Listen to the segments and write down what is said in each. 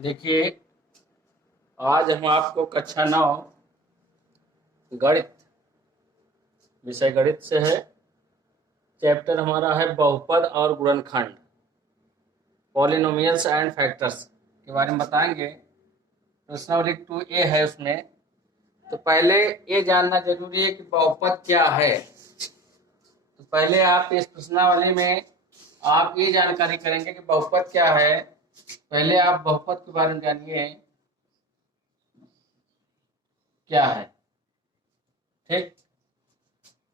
देखिए, आज हम आपको कक्षा 9 गणित विषय गणित से है। चैप्टर हमारा है बहुपद और गुणनखंड, पॉलिनोमियल्स एंड फैक्टर्स के बारे में बताएंगे। प्रश्नावली 2A है उसमें। तो पहले ये जानना जरूरी है कि बहुपद क्या है। तो पहले आप इस प्रश्नावली में आप ये जानकारी करेंगे कि बहुपद क्या है। पहले आप बहुपद के बारे में जानिए क्या है। ठीक,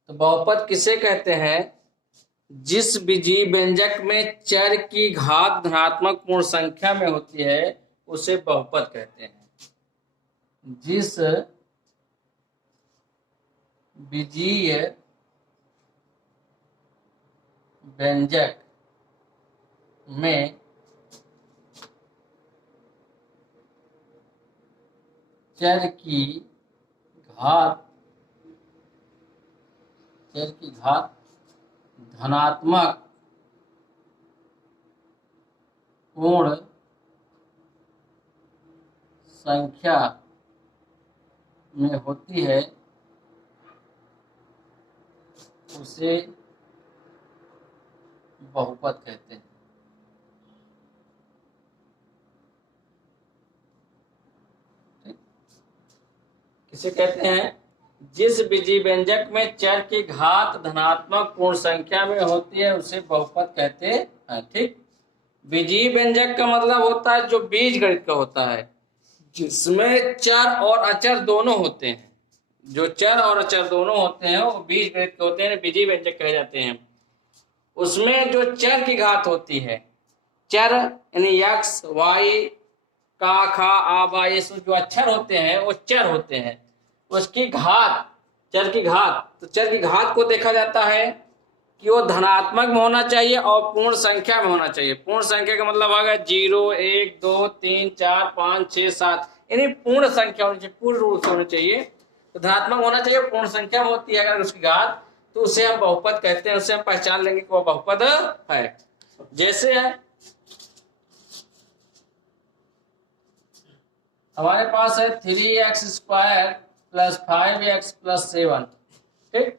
तो बहुपद किसे कहते हैं? जिस बीजीय व्यंजक में चर की घात धनात्मक पूर्ण संख्या में होती है उसे बहुपद कहते हैं। जिस बीजीय व्यंजक में चर की घात धनात्मक पूर्ण संख्या में होती है उसे बहुपद कहते हैं। किसे कहते हैं? जिस बीजीय व्यंजक में चर की घात धनात्मक पूर्ण संख्या में होती है उसे बहुपद कहते हैं। ठीक, बीजीय व्यंजक का मतलब होता है जो बीज गणित का होता है, जिसमें चर और अचर दोनों होते हैं। जो चर और अचर दोनों होते हैं वो बीज गणित के होते हैं, बीजीय व्यंजक कहे जाते हैं। उसमें जो चर की घात होती है, चर यानी x, y, का, खा, आ, बा, ये सब जो अक्षर होते हैं वो चर होते हैं। उसकी घात, चर की घात, तो चर की घात को देखा जाता है कि वो धनात्मक में होना चाहिए और पूर्ण संख्या में होना चाहिए। पूर्ण संख्या का मतलब आ गया 0, 1, 2, 3, 4, 5, 6, 7, यानी पूर्ण संख्या होनी चाहिए, पूर्ण रूप से होनी चाहिए। तो धनात्मक होना चाहिए, पूर्ण संख्या में होती है अगर उसकी घात, तो उसे हम बहुपद कहते हैं। उससे हम पहचान लेंगे कि वो बहुपद है। जैसे है हमारे पास है 3x² + 5x + 7। ठीक,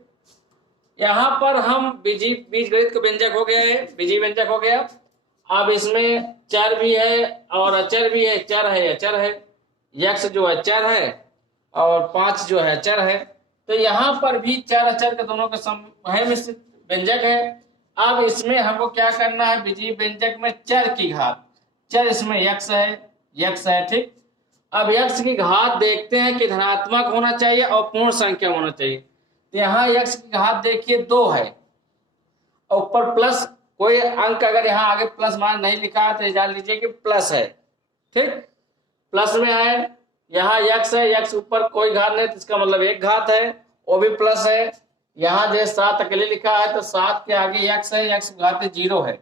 यहां पर हम बीज गणित का व्यंजक हो गया है, बीजीय व्यंजक हो गया। अब इसमें चर भी है और अचर भी है। चर है, अचर है, x जो अचर है और 5 जो है अचर है। तो यहाँ पर भी चर अचर के दोनों का है मिश्रित व्यंजक है। अब इसमें हमको क्या करना है? बीजीय व्यंजक में चर की घात, चर इसमें x है। ठीक, अब x की घात देखते हैं कि धनात्मक होना चाहिए और पूर्ण संख्या होना चाहिए। तो यहाँ x की घात देखिए 2 है और ऊपर प्लस, कोई अंक अगर यहाँ आगे प्लस मान नहीं लिखा है तो जान लीजिए कि प्लस है। ठीक, प्लस में है, यहाँ x है, x ऊपर कोई घात नहीं तो इसका मतलब एक घात है, वो भी प्लस है। यहाँ जो 7 अकेले लिखा है तो 7 के आगे x है, x घात 0 है।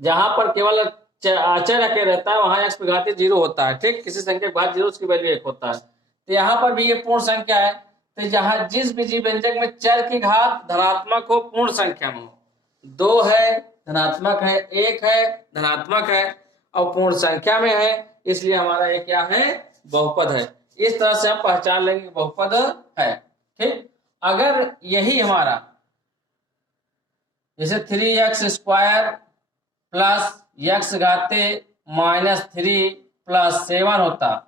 जहां पर केवल अचर अकेले रहता है वहां x घात 0 होता है। ठीक, किसी संख्या घात 0 उसकी वैल्यू 1 होता है। तो यहाँ पर भी ये पूर्ण संख्या है। तो जहां जिस बीजीय व्यंजक में चर की घात धनात्मक हो, पूर्ण संख्या में हो, 2 है धनात्मक है, 1 है धनात्मक है और पूर्ण संख्या में है, इसलिए हमारा ये क्या है? बहुपद है। इस तरह से हम पहचान लेंगे बहुपद है। ठीक, अगर यही हमारा जैसे 3x² + x घाते -3 + 7 होता,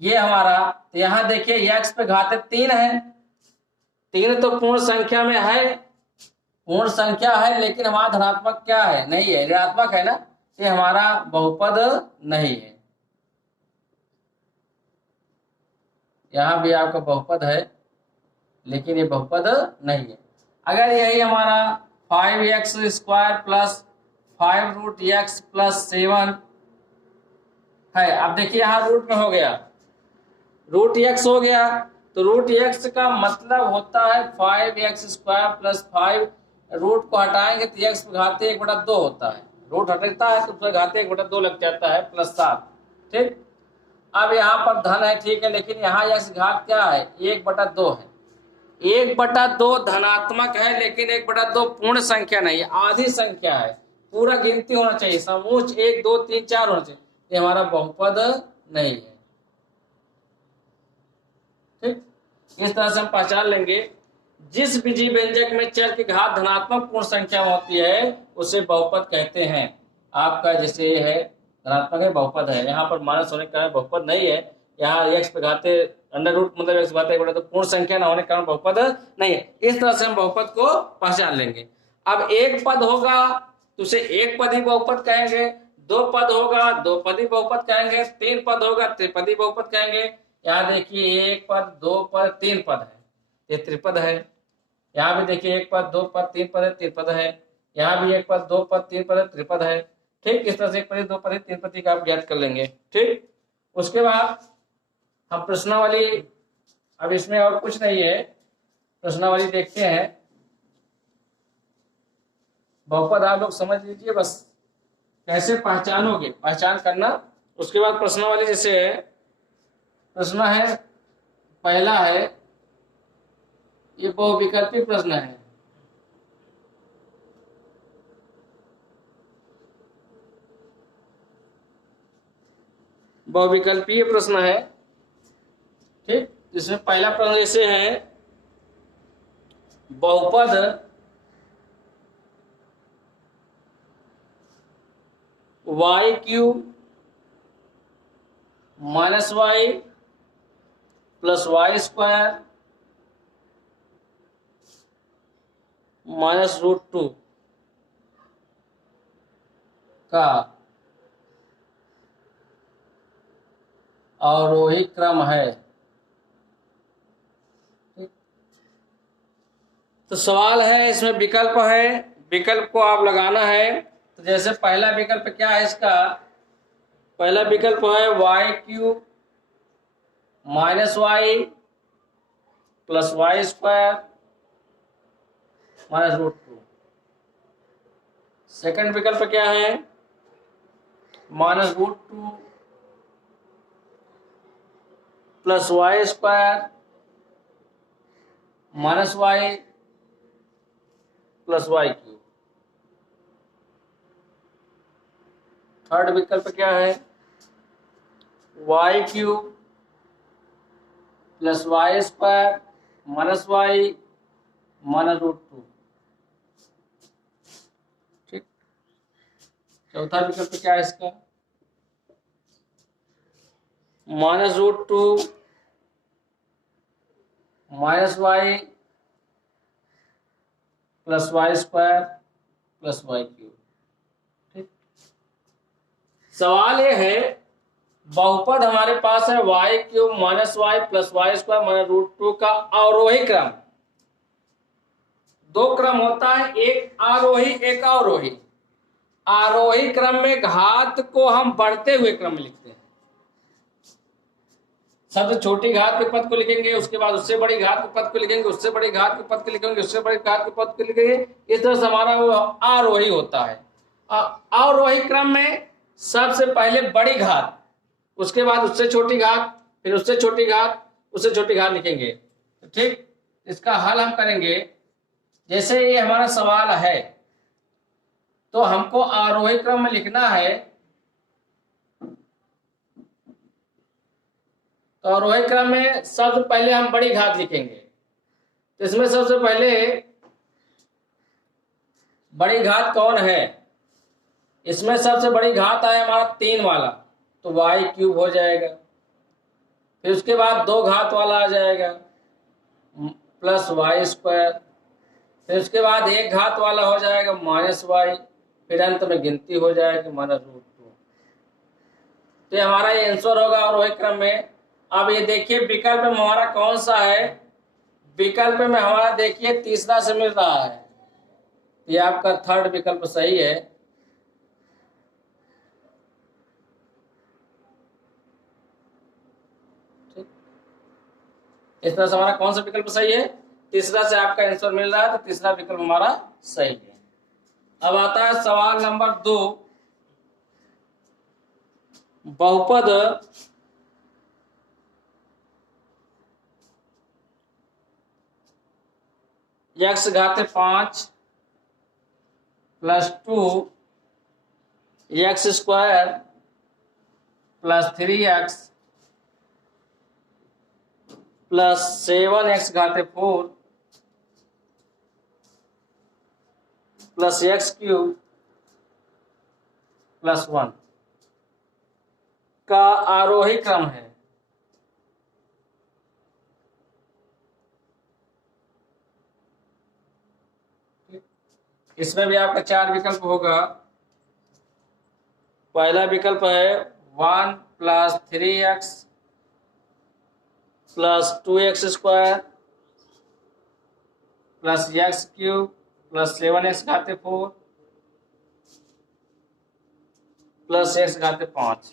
ये हमारा, तो यहां देखिए x पे घाते 3 है। 3 तो पूर्ण संख्या में है, पूर्ण संख्या है, लेकिन हमारा धनात्मक क्या है? नहीं है, ऋणात्मक है ना। ये हमारा बहुपद नहीं है। यहां भी आपका बहुपद है लेकिन ये बहुपद नहीं है। अगर यही हमारा 5x² + 5√x + 7 है, अब देखिए यहाँ रूट में हो गया, √x हो गया, तो √x का मतलब होता है 5x² + 5, रूट को हटाएंगे तो x घाते 1/2 होता है। रूट हटता है तो घाते 1/2 लग जाता है +7। ठीक, अब यहाँ पर धन है, ठीक है, लेकिन यहाँ x घात क्या है? 1/2 है। 1/2 धनात्मक है लेकिन 1/2 पूर्ण संख्या नहीं है, आधी संख्या है। पूरा गिनती होना चाहिए, समूच 1 2 3 4 होना चाहिए, ये हमारा बहुपद नहीं है। ठीक, इस तरह से हम पहचान लेंगे जिस बीजीय व्यंजक में चर की घात धनात्मक पूर्ण संख्या होती है उसे बहुपद कहते हैं। आपका जैसे ये है धनात्मक है, बहुपद है, यहाँ पर माइनस होने के कारण बहुपद नहीं है, यहाँ एक्स पे घाते अंडर रूट मतलब एक्स घाते बड़ा, तो पूर्ण संख्या ना होने के कारण बहुपद नहीं है। इस तरह से हम बहुपद को पहचान लेंगे। अब एक पद होगा तो उसे एक पदी बहुपद कहेंगे, दो पद होगा दो पदी बहुपद कहेंगे, तीन पद होगा त्रिपदी बहुपद कहेंगे। यहाँ देखिए एक पद, दो पद, तीन पद है, ये त्रिपद है। यहाँ भी देखिए एक पद, दो पद, तीन पद है, त्रिपद है। यहाँ भी एक पद, दो पद, तीन पद है, त्रिपद है। ठीक, इस तरह से एक पदी, दो पदी, तीन पदी का आप ज्ञात कर लेंगे। ठीक, उसके बाद हम प्रश्नावली, अब इसमें और कुछ नहीं है, प्रश्नावली देखते हैं। बहुपद आप लोग समझ लीजिए, बस कैसे पहचानोगे, पहचान करना। उसके बाद प्रश्नावली जैसे है, प्रश्न है पहला है, ये बहुविकल्पी प्रश्न है। बहुविकल्पीय प्रश्न है। ठीक, जिसमें पहला प्रश्न जैसे है, बहुपद y cube minus y plus y square minus √2 का अवरोही क्रम है। तो सवाल है, इसमें विकल्प है, विकल्प को आप लगाना है। तो जैसे पहला विकल्प क्या है इसका, पहला विकल्प है y cube minus y plus y square minus √2। Second विकल्प क्या है, minus √2 plus y square minus y plus y cube. Third विकल्प क्या है, y cube plus y square minus y minus √2। ठीक, चौथा विकल्प क्या है इसका, minus √2 minus y plus y square plus y cube. ठीक, सवाल ये है, बहुपद हमारे पास है y cube minus y plus y square minus √2 का अवरोही क्रम। दो क्रम होता है, एक आरोही एक अवरोही। आरोही क्रम में घात को हम बढ़ते हुए क्रम में लिखते हैं, सबसे छोटी घात के पद को लिखेंगे, उसके बाद उससे बड़ी घात के पद को लिखेंगे, उससे बड़ी घात के पद को लिखेंगे, उससे बड़ी घात के पद को लिखेंगे। इस तरह से हमारा वो आरोही होता है। अवरोही क्रम में सबसे पहले बड़ी घात, उसके बाद उससे छोटी घात, फिर उससे छोटी घात, उससे छोटी घात लिखेंगे। ठीक, इसका हल हम करेंगे। जैसे ये हमारा सवाल है, तो हमको आरोही क्रम में लिखना है, तो आरोही क्रम में सबसे पहले हम बड़ी घात लिखेंगे। तो इसमें सबसे पहले बड़ी घात कौन है, इसमें सबसे बड़ी घात है हमारा 3 वाला, तो वाई क्यूब हो जाएगा। फिर उसके बाद 2 घात वाला आ जाएगा प्लस वाई स्क्वायर। फिर उसके बाद 1 घात वाला हो जाएगा माइनस वाई। फिर अंत में गिनती हो जाएगी माइनस √2। तो हमारा ये आंसर होगा आरोही क्रम में। अब ये देखिए विकल्प में हमारा कौन सा है, विकल्प में हमारा देखिए तीसरा से मिल रहा है, ये आपका थर्ड विकल्प सही है। ठीक, इस तरह से हमारा कौन सा विकल्प सही है, तीसरा से आपका आंसर मिल रहा है, तो तीसरा विकल्प हमारा सही है। अब आता है सवाल नंबर 2, बहुपद x घाते 5 plus 2 x square plus 3x plus 7x घाते 4 plus x cube plus 1 का आरोही क्रम है। इसमें भी आपका 4 विकल्प होगा। पहला विकल्प है 1 plus 3x plus 2x square plus x cube plus 7x घाते 4 plus x घाते 5।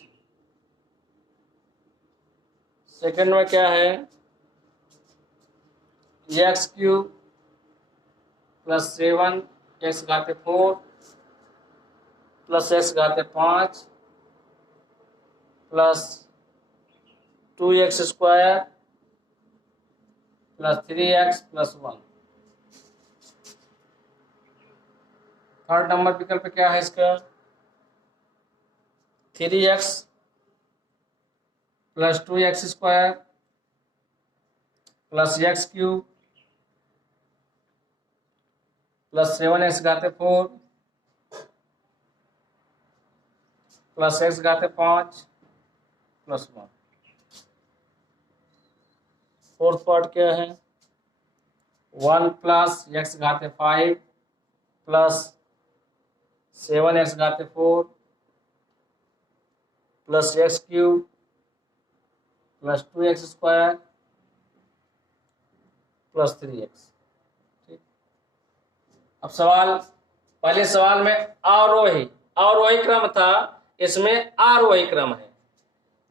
Second में क्या है, x cube plus 7x घाते 4 plus x घाते 5 plus 2x square plus 3x plus 1। Third number विकल्प क्या है इसका, 3x plus 2x square plus x cube plus 7x घाते 4 plus x घाते 5 plus 1। Fourth part क्या है, 1 plus x घाते 5 plus 7x घाते 4 plus x cube plus 2x square plus 3x। ठीक, अब सवाल, पहले सवाल में अवरोही क्रम था, इसमें आरोही क्रम है।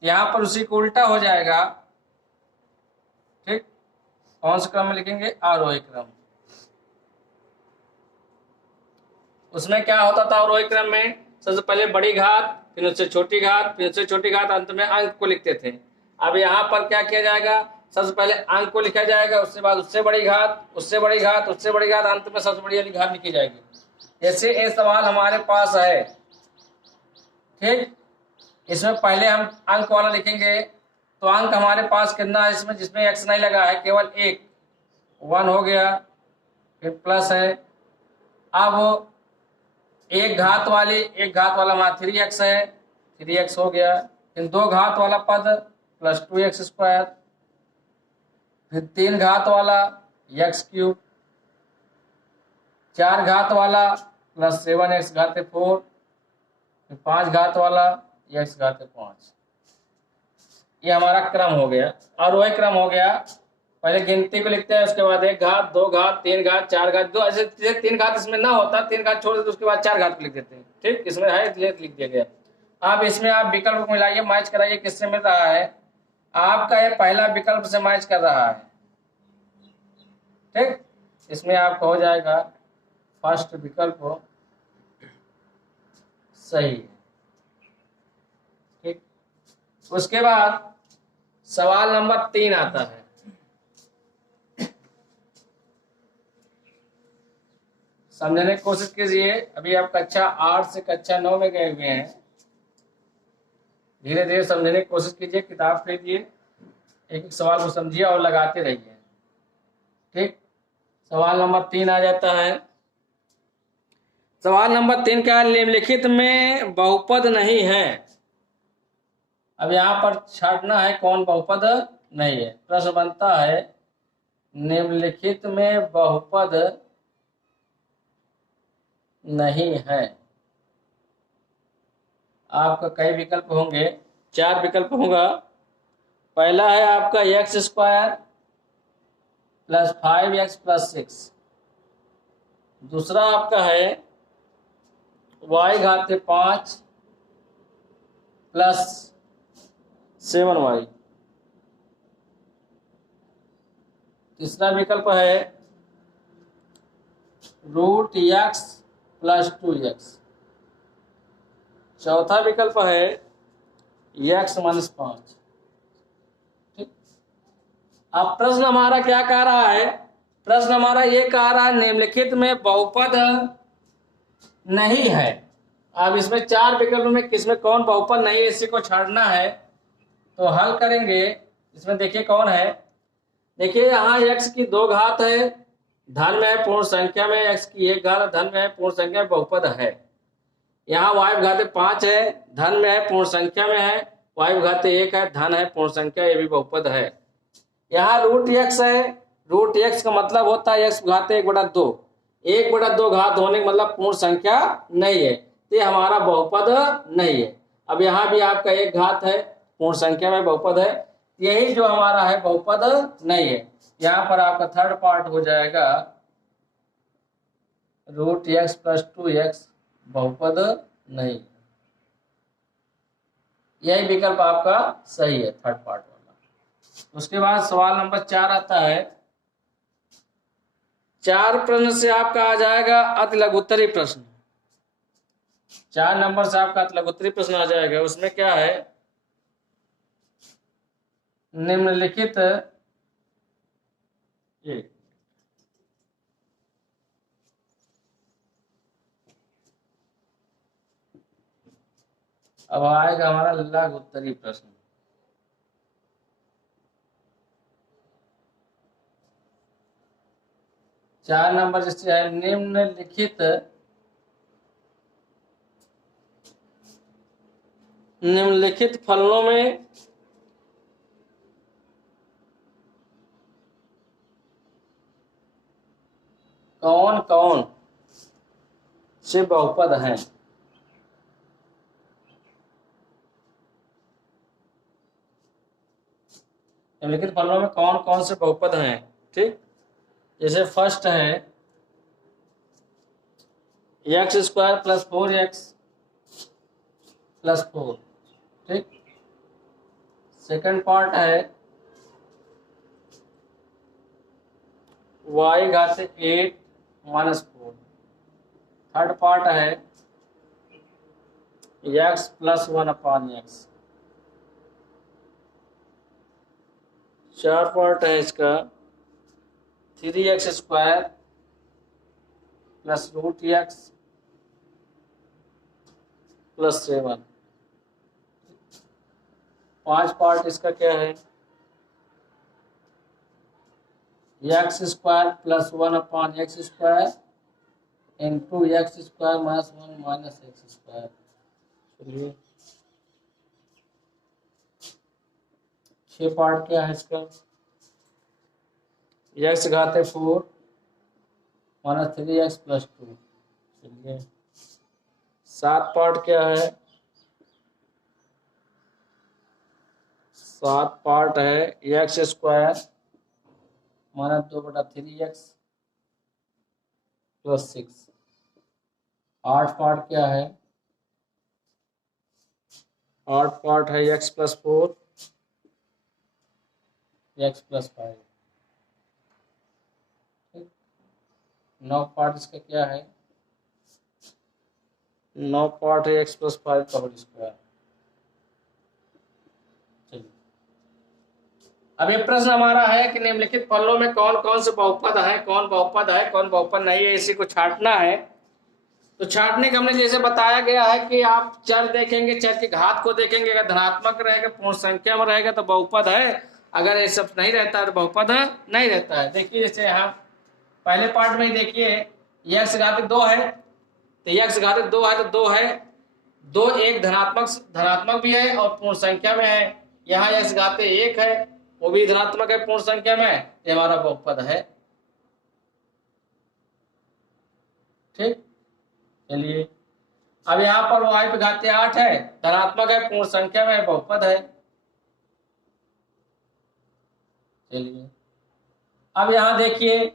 यहां पर उसी को उल्टा हो जाएगा। ठीक, कौन सा क्रम में लिखेंगे, आरोही क्रम। उसमें क्या होता था अवरोही क्रम में, सबसे पहले बड़ी घात, फिर उससे छोटी घात, फिर उससे छोटी घात, अंत में अंक को लिखते थे। अब यहाँ पर क्या किया जाएगा, सबसे पहले अंक को लिखा जाएगा, उसके बाद उससे बड़ी घात, उससे बड़ी घात, उससे बड़ी घात, अंत में सबसे बड़ी वाली घात लिखी जाएगी। जैसे ये सवाल हमारे पास है, ठीक, इसमें पहले हम अंक वाला लिखेंगे, तो अंक हमारे पास कितना है इसमें, जिसमें एक्स नहीं लगा है, केवल 1 हो गया, फिर प्लस है। अब एक घात वाला हमारा 3x है, 3x हो गया। फिर 2 घात वाला पद प्लस 2x स्क्वायर, फिर 3 घात वाला एक्स क्यूब, 4 घात वाला प्लस 7x घाते 4, फिर 5 घात वाला x घाते 5। ये हमारा क्रम हो गया, आरोही क्रम हो गया। पहले गिनती को लिखते हैं, उसके बाद 1 घात, 2 घात, 3 घात, 4 घात, 2 ऐसे 3 घात इसमें ना होता, 3 घात छोड़ देते, उसके बाद 4 घात को लिख देते हैं। ठीक, इसमें है इसलिए लिख दिया गया। अब इसमें आप विकल्प को मिलाइए, मैच कराइए, किससे मिल रहा है, आपका ये पहला विकल्प से मैच कर रहा है। ठीक, इसमें आपका हो जाएगा फर्स्ट विकल्प सही है। ठीक, उसके बाद सवाल नंबर 3 आता है। समझने की कोशिश कीजिए, अभी आप कक्षा 8 से कक्षा 9 में गए हुए हैं, धीरे धीरे समझने की कोशिश कीजिए, किताब खरीदिए, एक एक सवाल को समझिए और लगाते रहिए। ठीक, सवाल नंबर 3 आ जाता है। सवाल नंबर 3 क्या है, निम्नलिखित में बहुपद नहीं है। अब यहाँ पर छांटना है कौन बहुपद नहीं है। प्रश्न बनता है, निम्नलिखित में बहुपद नहीं है। आपका कई विकल्प होंगे, 4 विकल्प होगा। पहला है आपका x square plus 5x plus 6। दूसरा आपका है y घाते 5 प्लस 7y। तीसरा विकल्प है रूट x प्लस 2x। चौथा विकल्प है x माइनस 5। ठीक, अब प्रश्न हमारा क्या कह रहा है, प्रश्न हमारा ये कह रहा है निम्नलिखित में बहुपद नहीं है। अब इसमें चार विकल्पों में किसमें कौन बहुपद नहीं है इसी को छाड़ना है, तो हल करेंगे। इसमें देखिए कौन है, देखिए यहाँ x की 2 घात है, धन में है, पूर्ण संख्या में, x की 1 घात धन में है, पूर्ण संख्या में बहुपद है। यहाँ y घाते 5 है, धन में है, पूर्ण संख्या में है, y घाते 1 है, धन है, पूर्ण संख्या, ये भी बहुपद है। यहाँ रूट x है, रूट x का मतलब होता है x घाते 1/2, 1/2 घात होने का मतलब पूर्ण संख्या नहीं है, ये हमारा बहुपद नहीं है। अब यहाँ भी आपका 1 घात है, पूर्ण संख्या में बहुपद है, यही जो हमारा है बहुपद नहीं है। यहाँ पर आपका थर्ड पार्ट हो जाएगा रूट x + 2x बहुपद नहीं, यही विकल्प आपका सही है, थर्ड पार्ट वाला। उसके बाद सवाल नंबर 4 आता है। 4 प्रश्न से आपका आ जाएगा अति लघुत्तरी प्रश्न, 4 नंबर से आपका अति लघुत्तरी प्रश्न आ जाएगा। उसमें क्या है, निम्नलिखित अब आएगा हमारा लघुत्तरी प्रश्न। चार नंबर जैसे है, निम्नलिखित फलनों में कौन कौन से बहुपद हैं। निम्नलिखित फलनों में कौन कौन से बहुपद हैं, ठीक। जैसे फर्स्ट है x² + 4x + 4, ठीक। सेकंड पार्ट है y घाते 8 - 4। थर्ड पार्ट है x + 1/x। चार पार्ट है इसका 3x² + √x + 7। 5 पार्ट इसका क्या है, x² + 1/x² × x² - 1 - x²। चलिए 6 पार्ट क्या है इसका, x घाते 4 - 3x + 2। चलिए 7 पार्ट क्या है, 7 पार्ट है x² - 2/3x + 6। 8 पार्ट क्या है, 8 पार्ट है x + 4 x + 5। 9 पार्ट इसका क्या है, 9 पार्ट है x + 5 का होल स्क्वायर। चलिए अब ये प्रश्न हमारा है कि निम्नलिखित फलनों में कौन कौन से बहुपद है, कौन बहुपद है कौन बहुपद नहीं है, इसी को छांटना है। तो छांटने का हमने जैसे बताया गया है कि आप चर देखेंगे, चर की घात को देखेंगे, अगर धनात्मक रहेगा, पूर्ण संख्या में रहेगा तो बहुपद है, अगर ये सब नहीं रहता है तो बहुपद नहीं रहता है। देखिए जैसे यहाँ पहले पार्ट में देखिए x घाते 2 है, तो x घाते 2 है तो 2 है, 2 एक धनात्मक भी है और पूर्ण संख्या में है। यहाँ x घाते 1 है, वो भी धनात्मक है, पूर्ण संख्या में, ये हमारा बहुपद है, ठीक। चलिए अब यहाँ पर y पे घाते 8 है, धनात्मक है, पूर्ण संख्या में, बहुपद है। चलिए अब यहाँ देखिए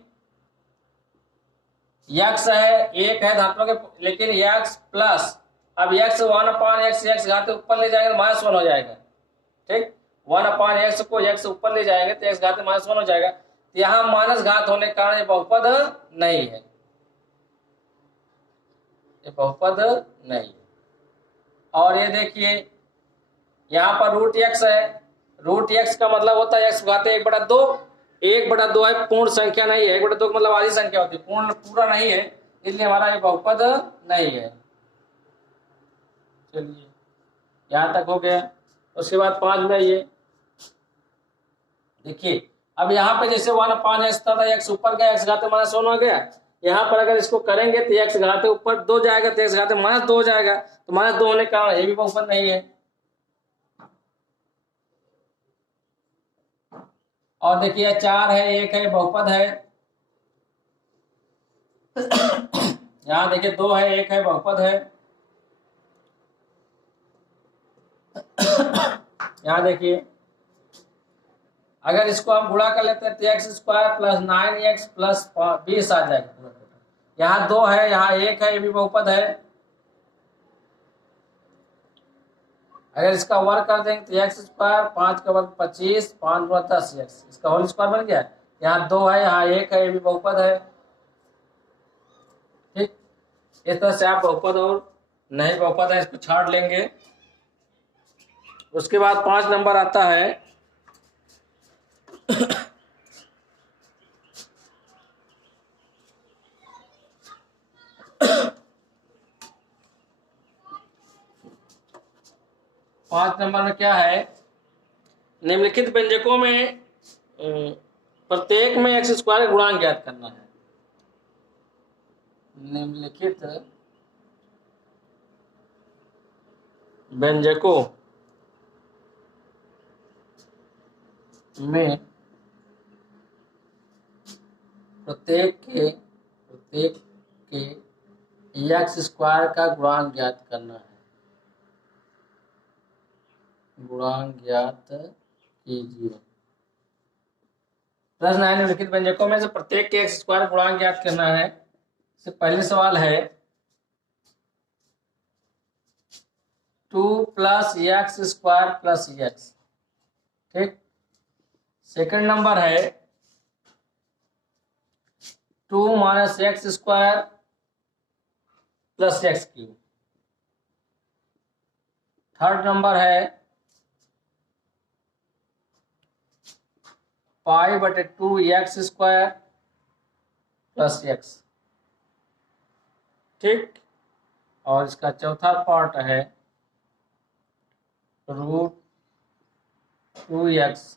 x है 1 है, धनात्मक है, लेकिन x प्लस, अब x 1/x x घाते ऊपर ले जाएंगे तो -1 हो जाएगा, ठीक। 1/x को x ऊपर ले जाएंगे तो x घाते -1 हो जाएगा, तो यहाँ माइनस घात होने के कारण ये बहुपद नहीं है, ये बहुपद नहीं है। और ये देखिए यहाँ पर √x है, √x का मतलब होता है x घाते 1/2, 1/2 है, पूर्ण संख्या नहीं है, 1/2 का मतलब आधी संख्या होती है, पूर्ण पूरा नहीं है, इसलिए हमारा ये बहुपद नहीं है। चलिए यहाँ तक हो गया। उसके बाद 5 में ये देखिए, अब यहाँ पे जैसे 1/5 था, एक्स ऊपर गया, एक्स घाते -1 हो गया। यहाँ पर अगर इसको करेंगे तो एक्स घाते ऊपर 2 जाएगा, तो एक्स घाते -2 हो जाएगा। तो -2 होने का ये भी बहुपद नहीं है। और देखिए 4 है, 1 है, बहुपद है। यहाँ देखिए 2 है, 1 है, बहुपद है। यहाँ देखिए अगर इसको हम गुणा कर लेते हैं तो x² + 9x + 20 आ जाएगा। यहाँ 2 है, यहाँ 1 है, ये भी बहुपद है। अगर इसका वर्ग कर देंगे तो x², 5 का वर्ग 25, 5 × 10x, इसका होल स्क्वायर बन गया। यहाँ 2 है, यहाँ 1 है, ये भी बहुपद है। ठीक, इस तरह से आप बहुपद और नहीं बहुपद है इसको छाट लेंगे। उसके बाद 5 नंबर आता है पांच नंबर में क्या है, निम्नलिखित व्यंजकों में प्रत्येक में x² का गुणांक ज्ञात करना है। निम्नलिखित व्यंजकों में प्रत्येक के x² का गुणांक ज्ञात करना है। गुणांक ज्ञात कीजिए। प्रश्न है, निम्नलिखित व्यंजकों में से प्रत्येक के x² गुणांक ज्ञात करना है। से पहले सवाल है 2 + x² + x। ठीक, सेकंड नंबर है 2 - x² + x³। थर्ड नंबर है π/2 x² + x। ठीक, और इसका चौथा पार्ट है √2x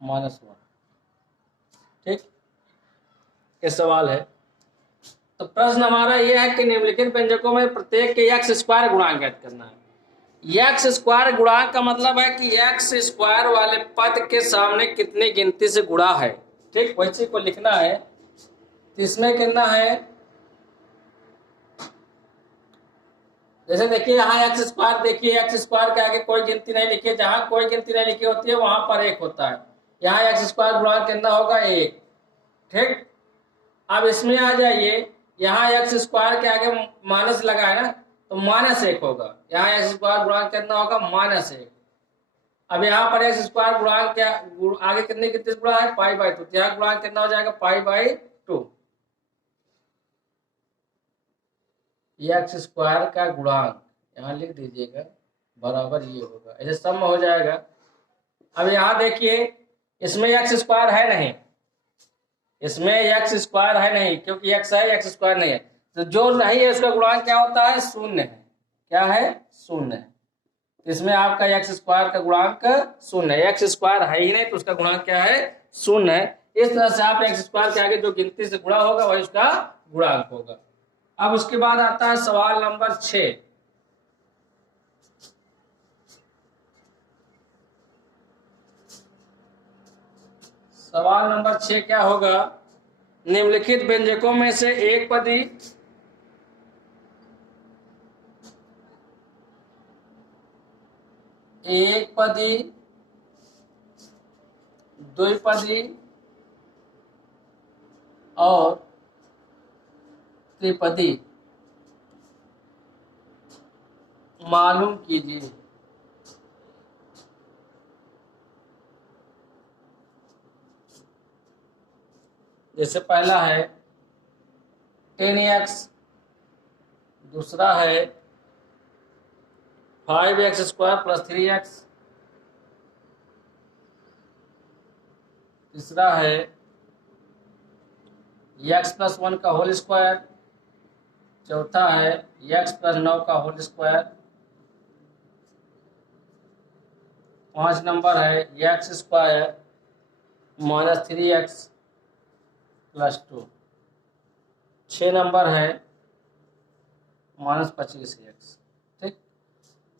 - 1। ठीक, ये सवाल है। तो प्रश्न हमारा यह है कि निम्नलिखित व्यंजकों में प्रत्येक के x² गुणांक ज्ञात करना है। x² गुणांक का मतलब है कि x² वाले पद के सामने कितने गिनती से गुणा है। ठीक, वैसे को लिखना है। तो इसमें कितना है, जैसे देखिए यहाँ x², देखिए x² के आगे कोई गिनती नहीं लिखी है। जहां कोई गिनती नहीं लिखी होती है वहां पर 1 होता है। यहाँ x² गुणांक कितना होगा, 1। ठीक, अब इसमें आ जाइए, यहाँ x² के आगे माइनस लगा है ना, तो -1 होगा। यहाँ x² गुणांक कितना होगा, -1। अब यहाँ पर x² गुणांक क्या आगे कितने गिनती से गुणा है, π/2। तो यहाँ गुणांक कितना हो जाएगा, π/2। x² का गुणांक यहाँ लिख दीजिएगा, बराबर ये होगा, ऐसे सम हो जाएगा। अब यहाँ देखिए इसमें x² है नहीं, इसमें x² है नहीं, क्योंकि x है, x² नहीं है। तो जो नहीं है उसका गुणांक क्या होता है, 0 है। क्या है, 0 है। इसमें आपका x² का गुणांक 0 है। x² है ही नहीं तो उसका गुणांक क्या है, 0 है। इस तरह से आप x² के आगे जो गिनती से गुणा होगा वही उसका गुणांक होगा। अब उसके बाद आता है सवाल नंबर 6। सवाल नंबर 6 क्या होगा, निम्नलिखित व्यंजकों में से एक पदी द्विपदी और त्रिपदी मालूम कीजिए। जैसे पहला है 10x, दूसरा है 5x² + 3x, तीसरा है x + 1 का होल स्क्वायर, चौथा है x प्लस 9 का होल स्क्वायर। 5 नंबर है x square minus 3x plus 2। 6 number है माइनस 25x। ठीक।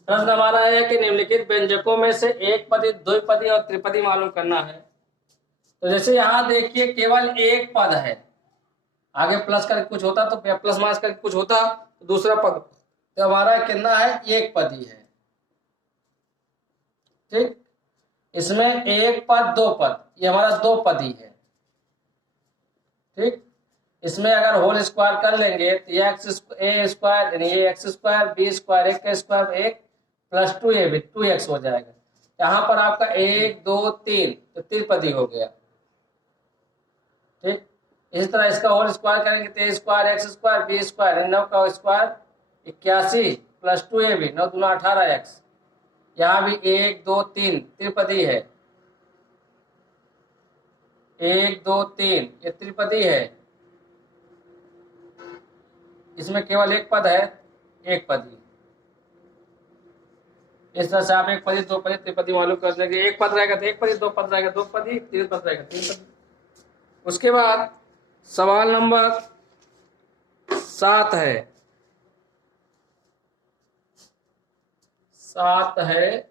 प्रश्न हमारा है कि निम्नलिखित व्यंजकों में से एक पदी, द्विपदी और त्रिपदी मालूम करना है। तो जैसे यहाँ देखिए केवल एक पद है, आगे प्लस करके कुछ होता तो प्लस माइनस करके कुछ होता तो दूसरा पद, तो हमारा कितना है, एक पदी है। ठीक। इसमें एक पद दो पद, ये हमारा दो पदी है। ठीक। इसमें अगर होल स्क्वायर कर लेंगे तो ए स्क्वायर यानी ए एक्स स्क्वायर बी स्क्वायर एक का स्क्वायर एक प्लस 2 भी 2x हो जाएगा। यहाँ पर आपका 1 2 3 तो त्रिपदी हो गया। ठीक। इसी तरह इसका होल स्क्वायर करेंगे तो a square x square b square 9 का स्क्वायर 81 प्लस 2ab 9 दूना 18x। यहाँ भी 1 2 3 त्रिपदी है, 1 2 3 ये त्रिपदी है। इसमें केवल एक पद है, एक पदी। इस तरह से आप एक पदी दो पदी त्रिपदी मालूम कर देंगे। एक पद रहेगा तो एक पदी, दो पद रहेगा दो पदी, तीन पद रहेगा तीन पदी। उसके बाद सवाल नंबर 7 है। 7 है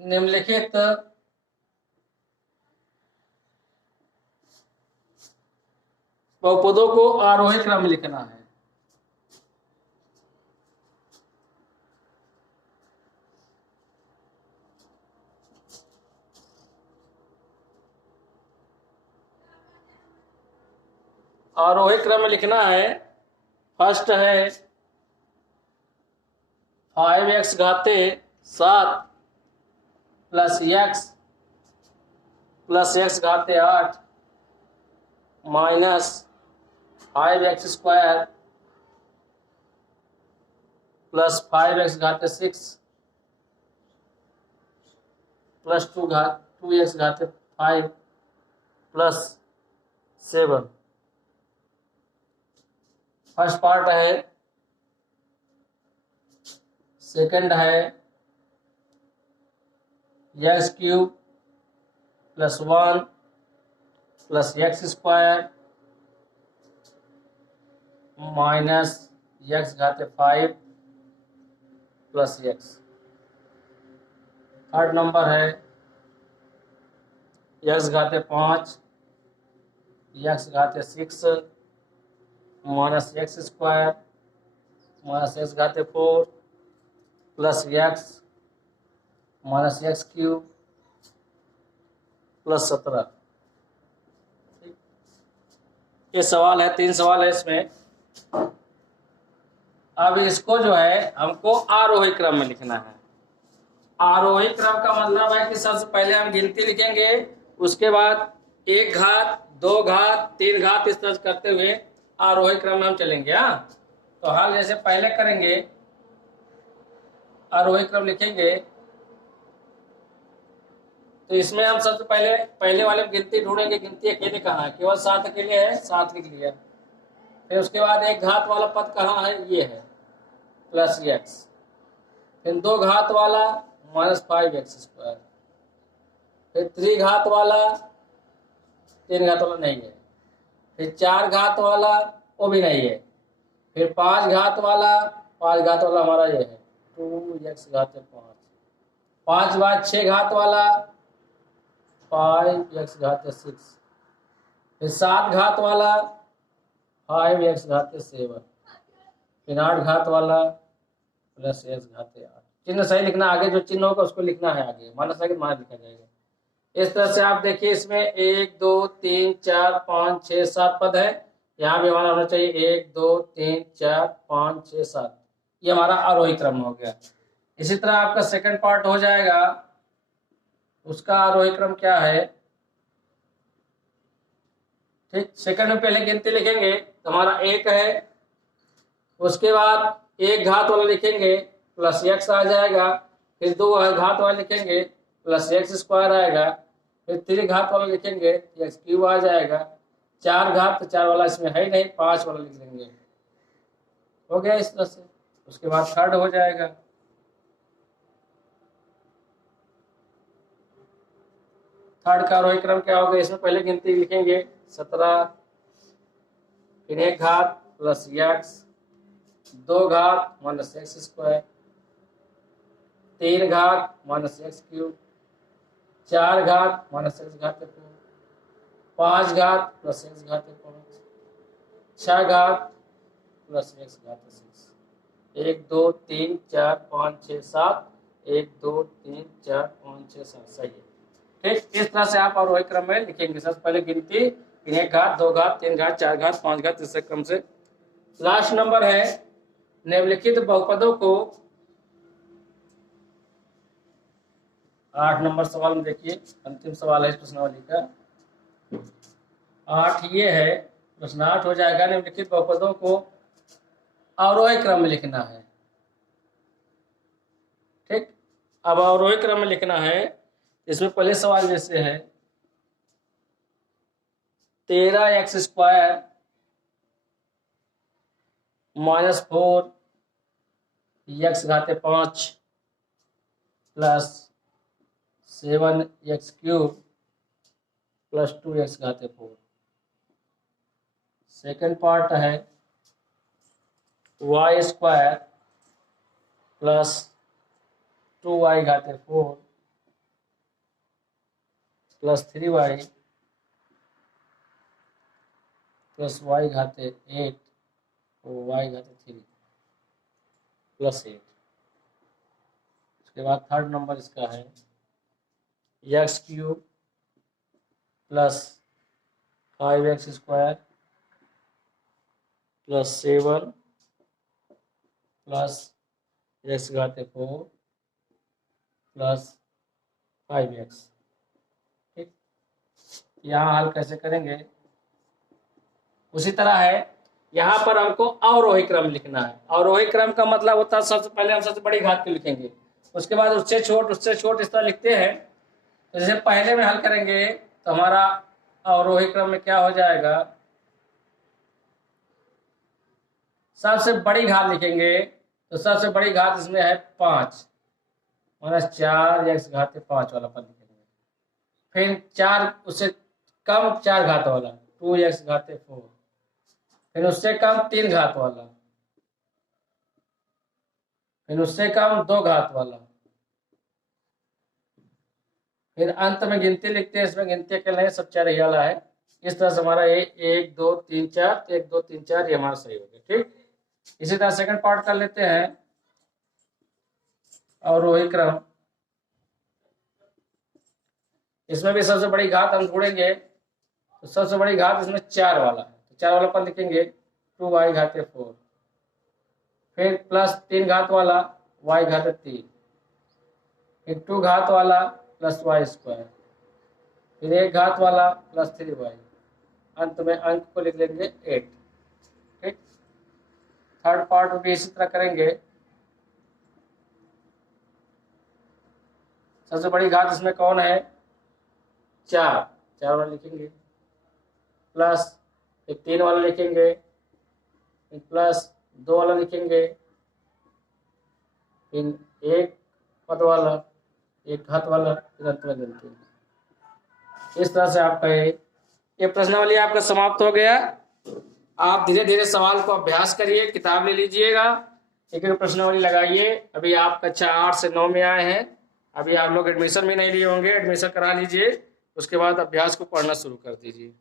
निम्नलिखित बहुपदों को आरोही क्रम में लिखना है। आरोही क्रम में लिखना है। फर्स्ट है 5x घाते 7 plus x घाते 8 minus 5x square plus 5x घाते 6 plus 2x घाते 5 plus 7। First part है। सेकंड है x cube plus 1 plus x square minus x घाते 5 plus x। Third number है x घाते 5 x घाते 6 minus x square minus x घाते 4 plus x minus x cube plus 17। ये सवाल है, 3 सवाल है इसमें। अब इसको जो है हमको आरोही क्रम में लिखना है। आरोही क्रम का मतलब है कि सबसे पहले हम गिनती लिखेंगे, उसके बाद 1 घात 2 घात 3 घात इस तरह करते हुए आरोही क्रम में हम चलेंगे। हाँ, तो हाल जैसे पहले करेंगे, आरोही क्रम लिखेंगे तो इसमें हम सबसे पहले वाले में गिनती ढूंढेंगे। गिनती अकेले कहाँ है, केवल 7 अकेले है, 7 लिख लिया। फिर उसके बाद 1 घात वाला पद कहाँ है, ये है प्लस x। फिर 2 घात वाला माइनस 5x स्क्वायर। फिर 3 घात वाला 3 घात वाला नहीं है। फिर 4 घात वाला वो भी नहीं है। फिर 5 घात वाला हमारा ये है 2x घाते 5। 5 बाद 6 घात वाला 5x घाते 6। फिर 7 घात वाला 5x घाते 7। फिर 8 घात वाला प्लस x घाते 8। चिन्ह सही लिखना, आगे जो चिन्ह होगा उसको लिखना है, आगे माइनस आगे माइनस लिखा जाएगा। इस तरह से आप देखिए इसमें 1 2 3 4 5 6 7 पद है। यहाँ भी हमारा होना चाहिए 1 2 3 4 5 6 7। ये हमारा आरोही क्रम हो गया। इसी तरह आपका सेकंड पार्ट हो जाएगा, उसका आरोही क्रम क्या है। ठीक, सेकंड में पहले गिनती लिखेंगे तो हमारा 1 है। उसके बाद 1 घात वाला लिखेंगे प्लस x आ जाएगा। फिर 2 घात वाला लिखेंगे प्लस x स्क्वायर आएगा। फिर 3 घात वाला लिखेंगे तो एक्स क्यूब आ जाएगा। 4 घात तो 4 वाला इसमें है ही नहीं, 5 वाला लिख देंगे, हो गया इस तरह से। उसके बाद थर्ड हो जाएगा, थर्ड का आरोही क्रम क्या होगा, इसमें पहले गिनती लिखेंगे 17, फिर 1 घात प्लस एक्स, 2 घात माइनस एक्स स्क्वायर, 3 घात माइनस एक्स क्यूब, 4 घात माइनस एक्स घात 4, 5 घात प्लस एक्स घात 5, 6 घात प्लस एक्स घात 6, 1 2 3 4 5 6 7, 1 2 3 4 5 6 7, सही है। ठीक, इस तरह से आप आरोही क्रम में लिखेंगे। सबसे पहले गिनती 1 घात 2 घात 3 घात 4 घात 5 घात, इस क्रम से। लास्ट नंबर है निम्नलिखित बहुपदों को, 8 नंबर सवाल में देखिए, अंतिम सवाल है इस प्रश्नावली का। 8 ये है, प्रश्न 8 हो जाएगा, निम्नलिखित बहुपदों को आरोही क्रम में लिखना है। ठीक, अब आरोही क्रम में लिखना है। इसमें पहले सवाल जैसे है 13x स्क्वायर माइनस 4 एक्स घाते 5 plus 7x cube plus 2x घाते 4। सेकेंड पार्ट है y स्क्वायर प्लस 2y घाते 4 प्लस 3y प्लस y घाते 8 और y घाते 3 प्लस 8। उसके बाद थर्ड नंबर इसका है x cube plus 5x square plus 7 plus x घाते 4 प्लस 5x। ठीक, यहाँ हल कैसे करेंगे, उसी तरह है। यहाँ पर हमको अवरोही क्रम लिखना है। अवरोही क्रम का मतलब होता है सबसे पहले हम सबसे बड़ी घात को लिखेंगे, उसके बाद उससे छोट इस तरह लिखते हैं। तो जैसे पहले में हल करेंगे तो हमारा अवरोही क्रम में क्या हो जाएगा, सबसे बड़ी घात लिखेंगे तो सबसे बड़ी घात इसमें है 5 माइनस 4 एक्स घाते 5 वाला पद लिखेंगे। फिर 4 उससे कम 4 घात वाला 2x घाते 4, फिर उससे कम 3 घात वाला, फिर उससे कम 2 घात वाला, फिर अंत में गिनती लिखते हैं। इसमें गिनती अकेले नहीं, सब 4 ही वाला है। इस तरह से हमारा 1 2 3 4 1 2 3 4 ये हमारा सही हो गया। ठीक, इसी तरह सेकंड पार्ट कर लेते हैं अवरोही क्रम। इसमें भी सबसे बड़ी घात हम ढूंढेंगे तो सबसे बड़ी घात इसमें 4 वाला है, तो 4 वाला पद लिखेंगे 2y घाते 4, फिर प्लस 3 घात वाला y घाते 3, फिर 2 घात वाला प्लस y स्क्वायर, फिर 1 घात वाला प्लस 3y, अंत में अंक को लिख लेंगे 8। ठीक, थर्ड पार्ट भी इसी तरह करेंगे। सबसे बड़ी घात इसमें कौन है, 4 वाला लिखेंगे, प्लस एक 3 वाला लिखेंगे, प्लस 2 वाला लिखेंगे, फिर 1 पद वाला 1 घात वाला, फिर अंत में गिनती। इस तरह से आपका ये प्रश्नावली आपका समाप्त हो गया। आप धीरे धीरे सवाल को अभ्यास करिए, किताब ले लीजिएगा, एक एक प्रश्नावली लगाइए। अभी आप कक्षा 8 से 9 में आए हैं, अभी आप लोग एडमिशन भी नहीं लिए होंगे, एडमिशन करा लीजिए, उसके बाद अभ्यास को पढ़ना शुरू कर दीजिए।